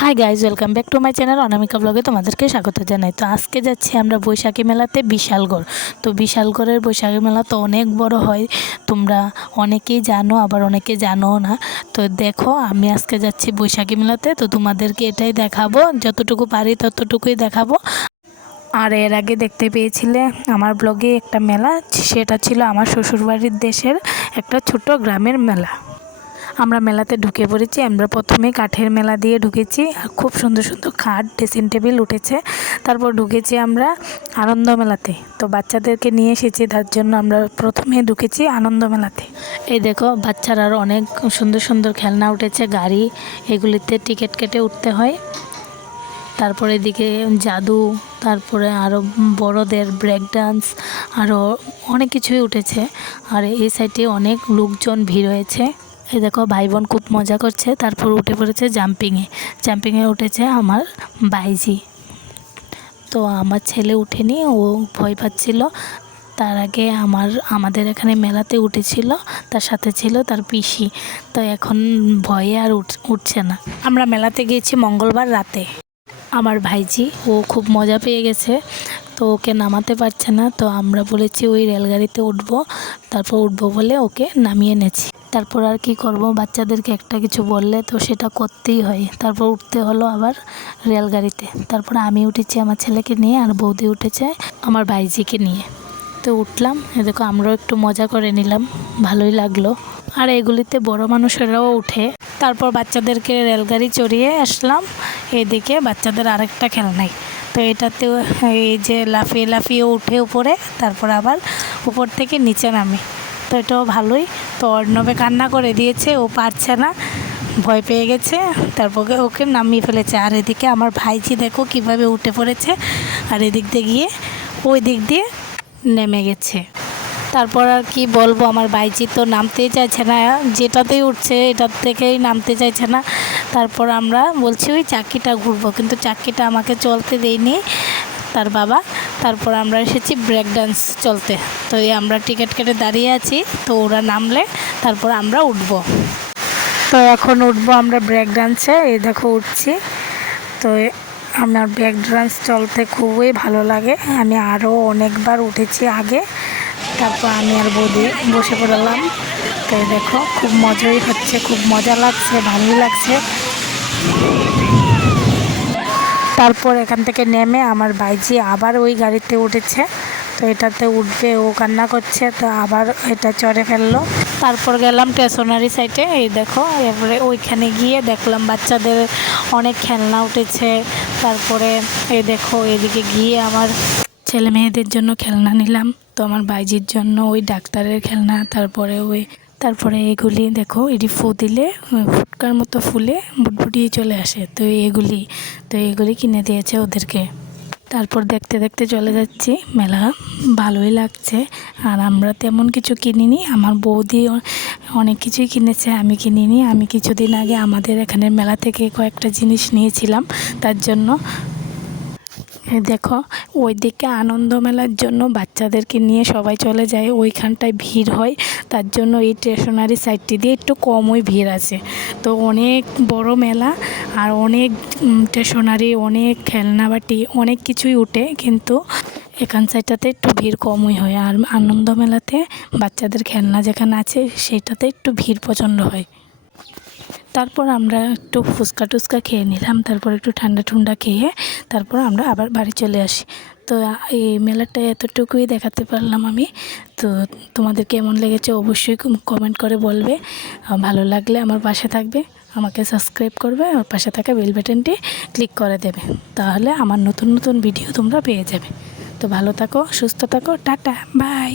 High guys, welcome back to my channel Anamika ব্লগে তোমাদেরকে স্বাগত জানাই। তো আজকে যাচ্ছি আমরা বৈশাখী মেলাতে বিশালগড়। তো বিশালগড়ের বৈশাখী মেলা তো অনেক বড় হয়, তোমরা অনেকেই জানো আবার অনেকে জানো না। তো দেখো, আমি আজকে যাচ্ছি বৈশাখী মেলাতে, তো তোমাদেরকে এটাই দেখাবো, যতটুকু পারি ততটুকুই দেখাবো। আর এর আগে দেখতে পেয়েছিলে আমার ব্লগে একটা মেলা, সেটা ছিল আমার শ্বশুরবাড়ির দেশের একটা ছোট গ্রামের মেলা। আমরা মেলাতে ঢুকে পড়েছি। আমরা প্রথমে কাঠের মেলা দিয়ে ঢুকেছি, আর খুব সুন্দর সুন্দর খাট, ড্রেসিং টেবিল উঠেছে। তারপর ঢুকেছি আমরা আনন্দ মেলাতে। তো বাচ্চাদেরকে নিয়ে এসেছি, তার জন্য আমরা প্রথমে ঢুকেছি আনন্দ মেলাতে। এই দেখো, বাচ্চারা অনেক সুন্দর সুন্দর খেলনা উঠেছে, গাড়ি, এগুলিতে টিকিট কেটে উঠতে হয়। তারপরে এদিকে জাদু, তারপরে আরও বড়দের ব্রেক ডান্স, আরও অনেক কিছুই উঠেছে। আর এই সাইডে অনেক লোকজন ভিড় হয়েছে। এই দেখো, ভাই বোন খুব মজা করছে। তারপর উঠে পড়েছে জাম্পিংয়ে উঠেছে আমার ভাইজি। তো আমার ছেলে উঠেনি, ও ভয় পাচ্ছিল। তার আগে আমাদের এখানে মেলাতে উঠেছিল, তার সাথে ছিল তার পিসি। তো এখন ভয়ে আর উঠছে না। আমরা মেলাতে গিয়েছি মঙ্গলবার রাতে। আমার ভাইজি ও খুব মজা পেয়ে গেছে, তো ওকে নামাতে পারছে না। তো আমরা বলেছি ওই রেলগাড়িতে উঠবো, তারপর উঠবো বলে ওকে নামিয়ে এনেছি। তারপর আর কি করব, বাচ্চাদেরকে একটা কিছু বললে তো সেটা করতেই হয়। তারপর উঠতে হলো আবার রেলগাড়িতে। তারপর আমি উঠেছি আমার ছেলেকে নিয়ে, আর বৌদি উঠেছে আমার ভাইজিকে নিয়ে। তো উঠলাম, দেখো আমরাও একটু মজা করে নিলাম, ভালোই লাগলো। আর এগুলিতে বড় মানুষেরাও উঠে। তারপর বাচ্চাদেরকে রেলগাড়ি চড়িয়ে আসলাম। এদিকে বাচ্চাদের আরেকটা খেলনাই, তো এটাতেও এই যে লাফিয়ে লাফিয়ে উঠে উপরে, তারপর আবার উপর থেকে নিচে নামে। তো এটাও ভালোই। তো অর্ণবে কান্না করে দিয়েছে, ও পারছে না, ভয় পেয়ে গেছে। তারপর ওকে নামিয়ে ফেলেছে। আর এদিকে আমার ভাইজি দেখো কিভাবে উঠে পড়েছে, আর এদিক দিয়ে গিয়ে ওই দিক দিয়ে নেমে গেছে। তারপর আর কি বলবো, আমার ভাইজি তো নামতেই চাইছে না, যেটাতেই উঠছে এটার থেকেই নামতে চাইছে না। তারপর আমরা বলছি ওই চাক্কিটা ঘুরবো, কিন্তু চাক্কিটা আমাকে চলতে দেয়নি তার বাবা। তারপর আমরা এসেছি ব্রেক ডান্স চলতে। তো এই আমরা টিকিট কেটে দাঁড়িয়ে আছি, তো ওরা নামলে তারপর আমরা উঠবো। তো এখন উঠবো আমরা ব্রেক ডান্সে। এই দেখো উঠছি। তো আমার ব্রেক ডান্স চলতে খুবই ভালো লাগে, আমি আরও অনেকবার উঠেছি আগে। তারপর আমি আর বৌদি বসে পড়লাম। তো দেখো, খুব মজাই হচ্ছে, খুব মজা লাগছে, ভালোই লাগছে। তারপর এখান থেকে নেমে আমার ভাইজি আবার ওই গাড়িতে উঠেছে। তো এটাতে উঠবে, ও কান্না করছে, তো আবার এটা চড়ে ফেললো। তারপর গেলাম স্টেশনারি সাইটে। এই দেখো, এবারে ওইখানে গিয়ে দেখলাম বাচ্চাদের অনেক খেলনা উঠেছে। তারপরে এই দেখো, এদিকে গিয়ে আমার ছেলে মেয়েদের জন্য খেলনা নিলাম। তো আমার ভাইজির জন্য ওই ডাক্তারের খেলনা, তারপরে এগুলি দেখো, এটি ফু দিলে ফুটকার মতো ফুলে বুটবুটিয়ে চলে আসে। তো এগুলি কিনে দিয়েছে ওদেরকে। তারপর দেখতে দেখতে চলে যাচ্ছি মেলা, ভালোই লাগছে। আর আমরা তেমন কিছু কিনিনি, আমার বৌদি অনেক কিছুই কিনেছে, আমি কিনিনি। আমি কিছুদিন আগে আমাদের এখানের মেলা থেকে কয়েকটা জিনিস নিয়েছিলাম, তার জন্য। দেখো, ওইদিকে আনন্দ মেলার জন্য বাচ্চাদেরকে নিয়ে সবাই চলে যায়, ওইখানটায় ভিড় হয়। তার জন্য এই স্টেশনারি সাইডটি দিয়ে একটু কমই ভিড় আছে। তো অনেক বড় মেলা, আর অনেক স্টেশনারি, অনেক খেলনাবাটি, অনেক কিছুই উঠে, কিন্তু এখান সাইডটাতে একটু ভিড় কমই হয়। আর আনন্দ মেলাতে বাচ্চাদের খেলনা যেখানে আছে সেইটাতে একটু ভিড় প্রচণ্ড হয়। তারপর আমরা একটু ফুচকা টুচকা খেয়ে নিলাম, তারপর একটু ঠান্ডা ঠান্ডা খেয়ে তারপর আমরা আবার বাড়ি চলে আসি। তো এই মেলাটা এতটুকুই দেখাতে পারলাম আমি। তো তোমাদের কেমন লেগেছে অবশ্যই কমেন্ট করে বলবে। ভালো লাগলে আমার পাশে থাকবে, আমাকে সাবস্ক্রাইব করবে, আর পাশে থাকা বেল বাটনটি ক্লিক করে দেবে, তাহলে আমার নতুন নতুন ভিডিও তোমরা পেয়ে যাবে। তো ভালো থাকো, সুস্থ থাকো, টাটা, বাই।